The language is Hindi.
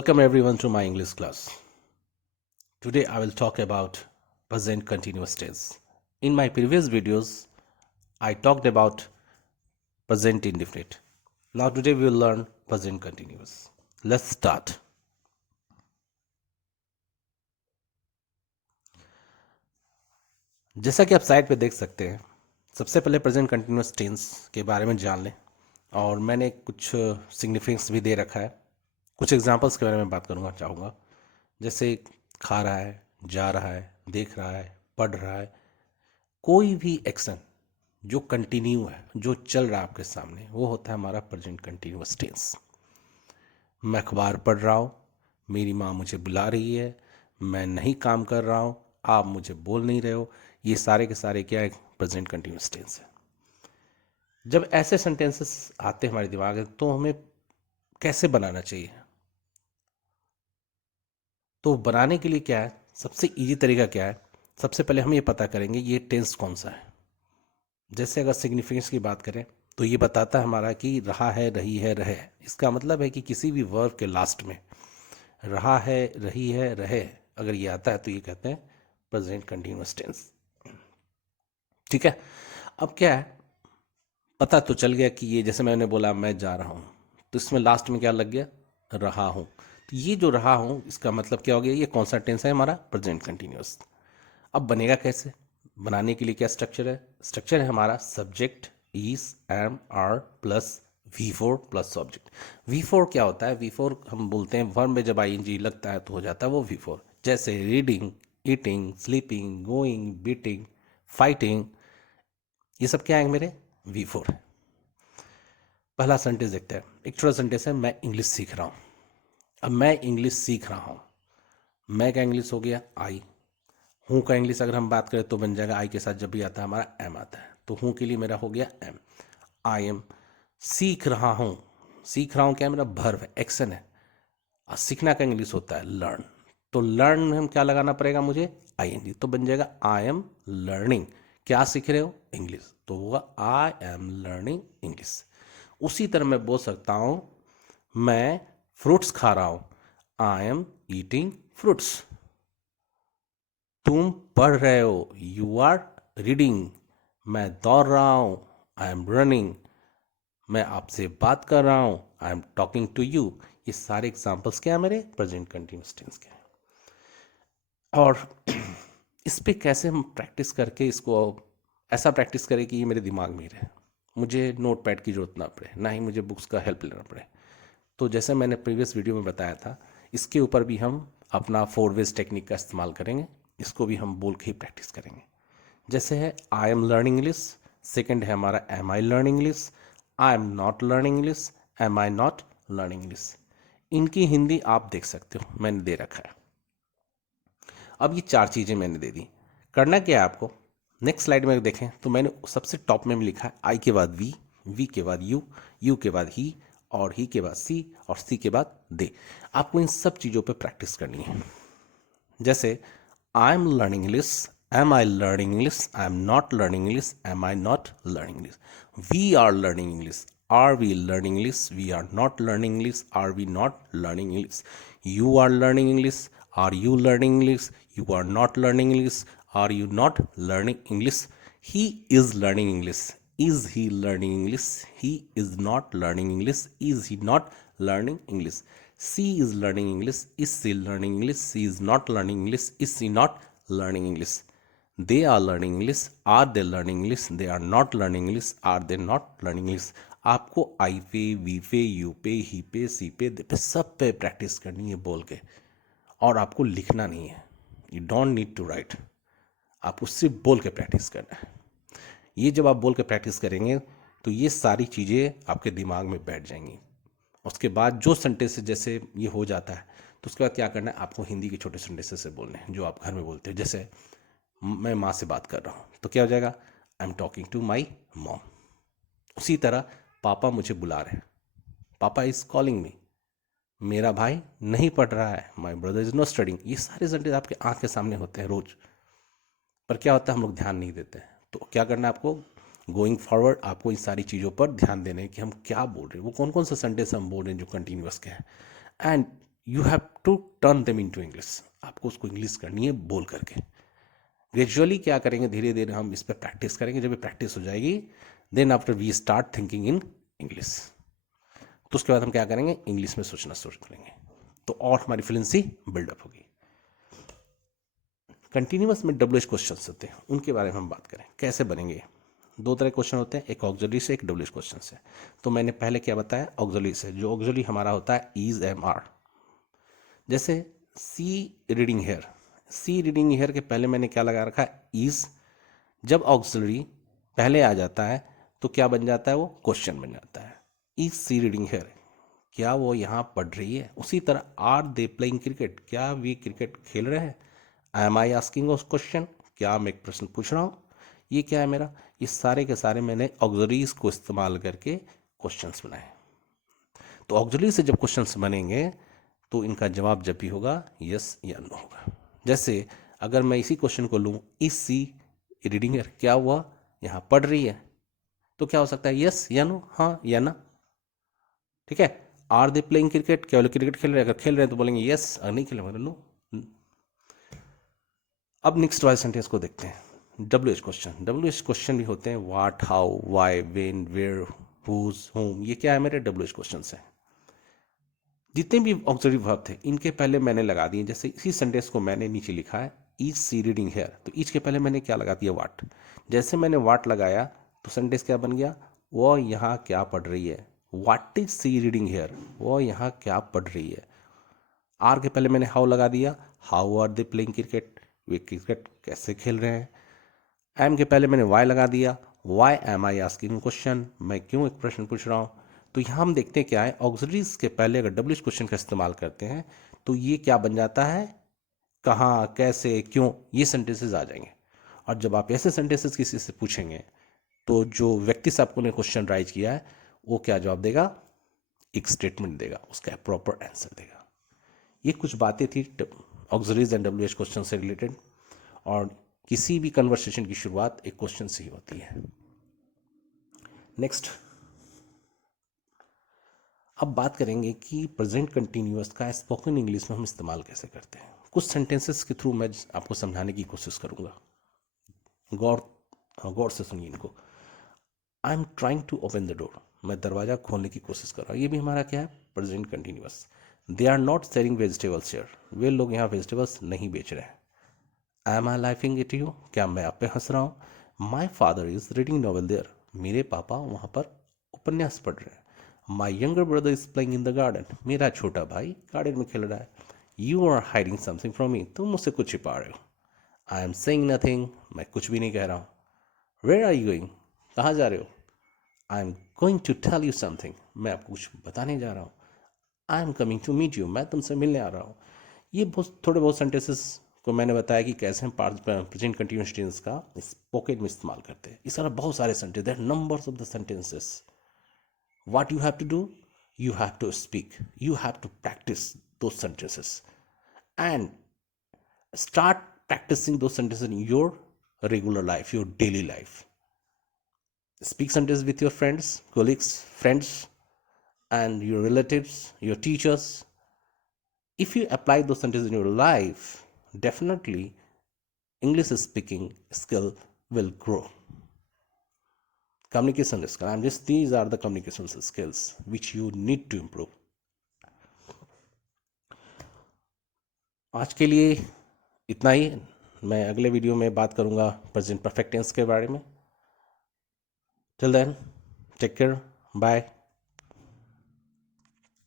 Welcome everyone to my English class. Today I will talk about present continuous tense. In my previous videos, I talked about present indefinite. Now today we will learn present continuous. Let's start. जैसा कि आप साइड पे देख सकते हैं, सबसे पहले प्रेजेंट कंटिन्यूस टेंस के बारे में जान लें और मैंने कुछ सिग्निफिकेंस भी दे रखा है. कुछ एग्जांपल्स के बारे में बात करूँगा चाहूँगा, जैसे खा रहा है, जा रहा है, देख रहा है, पढ़ रहा है. कोई भी एक्शन जो कंटिन्यू है, जो चल रहा है आपके सामने, वो होता है हमारा प्रेजेंट कंटिन्यूअस टेंस. मैं अखबार पढ़ रहा हूँ, मेरी माँ मुझे बुला रही है, मैं नहीं काम कर रहा हूँ, आप मुझे बोल नहीं रहे हो. ये सारे के सारे क्या है? प्रेजेंट कंटिन्यूअस टेंस है. जब ऐसे सेंटेंसेस आते हैं हमारे दिमाग में, तो हमें कैसे बनाना चाहिए? तो बनाने के लिए क्या है, सबसे इजी तरीका क्या है? सबसे पहले हम ये पता करेंगे ये टेंस कौन सा है. जैसे अगर सिग्निफिकेंस की बात करें तो ये बताता है हमारा कि रहा है, रही है, रहे. इसका मतलब है कि किसी भी वर्ब के लास्ट में रहा है, रही है, रहे अगर ये आता है तो ये कहते हैं प्रेजेंट कंटिन्यूअस टेंस. ठीक है. अब क्या है, पता तो चल गया कि ये, जैसे मैंने बोला मैं जा रहा हूँ, तो इसमें लास्ट में क्या लग गया? रहा हूँ. तो ये जो रहा हूँ, इसका मतलब क्या हो गया? ये कौन सा टेंस है? हमारा प्रेजेंट कंटिन्यूअस. अब बनेगा कैसे? बनाने के लिए क्या स्ट्रक्चर है? स्ट्रक्चर है हमारा subject is, am, are plus V4 plus object. V4 क्या होता है? V4 हम बोलते हैं वर्ब में जब ing लगता है तो हो जाता है वो V4. जैसे reading, eating, sleeping, going, beating, fighting, ये सब क्या है मेरे? V4 है. पहला सेंटेंस देखते हैं. एक छोटा सेंटेंस है, मैं इंग्लिश सीख रहा हूँ. अब मैं इंग्लिश सीख रहा हूँ, मैं का इंग्लिश हो गया आई. हूँ का इंग्लिश अगर हम बात करें तो बन जाएगा आई के साथ जब भी आता है हमारा एम आता है, तो हूँ के लिए मेरा हो गया एम. I am. सीख रहा हूँ, सीख रहा हूँ क्या है? मेरा भर्व है, एक्शन है. और सीखना का इंग्लिश होता है लर्न. तो लर्न में हम क्या लगाना पड़ेगा मुझे? I N G. तो बन जाएगा आई एम लर्निंग. क्या सीख रहे हो? इंग्लिश. तो होगा आई एम लर्निंग इंग्लिश. उसी तरह मैं बोल सकता हूँ मैं फ्रूट्स खा रहा हूँ, आई एम ईटिंग फ्रूट्स. तुम पढ़ रहे हो, यू आर रीडिंग. मैं दौड़ रहा हूँ, आई एम रनिंग. मैं आपसे बात कर रहा हूँ, I am talking to you. ये सारे एग्जाम्पल्स क्या है मेरे? प्रेजेंट कंटिन्यूअस टेंस के हैं. और इस पे कैसे हम प्रैक्टिस करके इसको ऐसा प्रैक्टिस करें कि ये मेरे दिमाग में ही रहे, मुझे नोट पैड की जरूरत ना पड़े, ना ही मुझे बुक्स का हेल्प लेना पड़े. तो जैसे मैंने प्रीवियस वीडियो में बताया था, इसके ऊपर भी हम अपना 4 वेज टेक्निक का इस्तेमाल करेंगे. इसको भी हम बोल के ही प्रैक्टिस करेंगे. जैसे है I am learning English. Second है हमारा am I learning English. I am not learning English. Am I not learning English. इनकी हिंदी आप देख सकते हो, मैंने दे रखा है. अब ये 4 चीज़ें मैंने दे दी. करना क्या है आपको? नेक्स्ट स्लाइड में देखें तो मैंने सबसे टॉप में लिखा है आई के बाद वी, वी के बाद यू, यू के बाद ही, और ही के बाद सी, और सी के बाद दे. आपको इन सब चीज़ों पे प्रैक्टिस करनी है. जैसे I am learning English, am I learning English, I am not learning English, am I not learning English. We are learning English, are we learning English, we are not learning English, are we not learning English. You are learning English, are you learning English, you are not learning English, are you not learning English. He is learning English, is he learning English, he is not learning English, is he not learning English. She is learning English, is she learning English, she is not learning English, is she not learning English. They are learning English, are they learning English, they are not learning English, are they not learning English. आपको आई पे, वी पे, यू पे, ही पे, सी पे, दे पे, सब पे प्रैक्टिस करनी है बोल के. और आपको लिखना नहीं है, you don't need to write. आपको सिर्फ बोल के प्रैक्टिस करना है. ये जब आप बोल के प्रैक्टिस करेंगे तो ये सारी चीज़ें आपके दिमाग में बैठ जाएंगी. उसके बाद जो सेंटेंस जैसे ये हो जाता है तो उसके बाद क्या करना है, आपको हिंदी के छोटे सेंटेंसेस से बोलने हैं जो आप घर में बोलते हैं. जैसे मैं माँ से बात कर रहा हूँ तो क्या हो जाएगा? I am talking to my mom. उसी तरह पापा मुझे बुला रहे हैं, पापा इज़ कॉलिंग मी. मेरा भाई नहीं पढ़ रहा है, my brother is not studying. ये सारे सेंटेंस आपके आँख के सामने होते हैं रोज, पर क्या होता है हम लोग ध्यान नहीं देते हैं. तो क्या करना है आपको? गोइंग फॉरवर्ड आपको इन सारी चीज़ों पर ध्यान देना है कि हम क्या बोल रहे हैं, वो कौन कौन से सेंटेंस हम बोल रहे हैं जो कंटिन्यूअस के हैं. And you have to turn them into English. आपको उसको इंग्लिश करनी है बोल करके। ग्रेजुअली क्या करेंगे, धीरे धीरे हम इस पर प्रैक्टिस करेंगे। जब ये प्रैक्टिस हो जाएगी, then after we start thinking in English, तो उसके बाद हम क्या करेंगे, इंग्लिश में सोचना शुरू करेंगे, तो और हमारी फ्लुएंसी बिल्डअप होगी। कंटिन्यूअस में डब्ल्यू एच क्वेश्चन होते हैं, उनके बारे में हम बात करें कैसे बनेंगे। दो तरह क्वेश्चन होते हैं, एक ऑक्सिलरी से, एक डब्ल्यू एच क्वेश्चन से। तो मैंने पहले क्या बताया, ऑक्सिलरी से। जो ऑक्सिलरी हमारा होता है इज एम आर। जैसे she reading here, she reading here के पहले मैंने क्या लगा रखा है, इज। जब ऑक्सिलरी पहले आ जाता है तो क्या बन जाता है, वो क्वेश्चन बन जाता है। इज सी रीडिंग हेयर, क्या वो यहाँ पढ़ रही है। उसी तरह आर दे प्लेइंग क्रिकेट, क्या वे क्रिकेट खेल रहे हैं। एम आई आस्किंग क्वेश्चन, क्या मैं एक प्रश्न पूछ रहा हूँ। ये क्या है मेरा, ये सारे के सारे मैंने ऑक्सिलरीज को इस्तेमाल करके क्वेश्चंस बनाए। तो ऑक्सिलरी से जब क्वेश्चंस बनेंगे तो इनका जवाब जब भी होगा यस या नो होगा। जैसे अगर मैं इसी क्वेश्चन को लूँ, इज सी रीडिंग है, क्या हुआ, यहाँ पढ़ रही है, तो क्या हो सकता है, यस या नो, हाँ या ना। ठीक है। आर दे प्लेइंग क्रिकेट, क्या वो क्रिकेट खेल रहे हैं, अगर खेल रहे हैं तो बोलेंगे यस, अगर नहीं खेल रहे नो। अब नेक्स्ट वाले सेंटेंस को देखते हैं, W H question. W H question भी होते हैं, what, how, why, when, where, whose, whom. ये क्या है, मेरे डब्ल्यू एच क्वेश्चन है। जितने भी ऑक्सिलरी वर्ब थे इनके पहले मैंने लगा दिए। जैसे इसी सेंटेंस को मैंने नीचे लिखा है, इज सी रीडिंग हेयर, तो इज के पहले मैंने क्या लगा दिया, वाट। जैसे मैंने वाट लगाया तो सेंटेंस क्या बन गया, वो यहाँ क्या पढ़ रही है। What is she reading here, वो यहाँ क्या पढ़ रही है। आर के पहले मैंने हाउ लगा दिया, how are they playing cricket, वे क्रिकेट कैसे खेल रहे हैं। एम के पहले मैंने वाई लगा दिया, why am I asking question, मैं क्यों एक प्रश्न पूछ रहा हूँ। तो यहाँ हम देखते हैं क्या है, ऑक्सिलरीज के पहले अगर डब्ल्यू एच क्वेश्चन का इस्तेमाल करते हैं तो ये क्या बन जाता है, कहाँ, कैसे, क्यों, ये सेंटेंसेस आ जाएंगे। और जब आप ऐसे सेंटेंसेस किसी से पूछेंगे तो जो व्यक्ति से आपको ने क्वेश्चन राइज किया है वो क्या जवाब देगा, एक स्टेटमेंट देगा, उसका प्रॉपर आंसर देगा। ये कुछ बातें थी auxiliaries and W H question से रिलेटेड। और किसी भी कन्वर्सेशन की शुरुआत एक क्वेश्चन से ही होती है। नेक्स्ट, अब बात करेंगे कि प्रेजेंट कंटिन्यूअस का स्पोकन इंग्लिश में हम इस्तेमाल कैसे करते हैं। कुछ सेंटेंसेस के थ्रू मैं आपको समझाने की कोशिश करूंगा। गौर गौर से सुनिए इनको। I am trying to open the door, मैं दरवाजा खोलने की कोशिश कर रहा हूँ। ये भी हमारा क्या है, present continuous. They are not selling vegetables here, वे लोग यहाँ वेजिटेबल्स नहीं बेच रहे हैं। Am I laughing at you, क्या मैं आप पे हंस रहा हूँ। My father is reading novel there, मेरे पापा वहाँ पर उपन्यास पढ़ रहे हैं। My younger brother is playing in the garden, मेरा छोटा भाई गार्डन में खेल रहा है। You are hiding something from me, तुम मुझसे कुछ छिपा रहे हो। आई एम सेइंग नथिंग, मैं कुछ भी नहीं कह रहा हूँ। वेयर आर यू गोइंग, कहाँ जा रहे हो। I am going to tell you something, मैं आपको कुछ बताने जा रहा हूँ। I am coming to meet you, मैं तुमसे मिलने आ रहा हूँ। ये बहुत थोड़े बहुत सेंटेंसेस को मैंने बताया कि कैसे हम प्रेजेंट कंटिन्यूअस टेंस का स्पोकन में इस्तेमाल करते हैं। इस तरह बहुत सारे sentence, there are numbers of the sentences. What you have to do, you have to speak, you have to practice those sentences and start practicing those sentences in your regular life, your daily life. Speak sentences with your friends, colleagues, friends, and your relatives, your teachers. If you apply those sentences in your life, definitely English speaking skill will grow. Communication skill, and just these are the communication skills which you need to improve. आज के लिए इतना ही। मैं अगले वीडियो में बात करूंगा प्रेजेंट परफेक्ट टेंस के बारे में। Till then, take care, bye.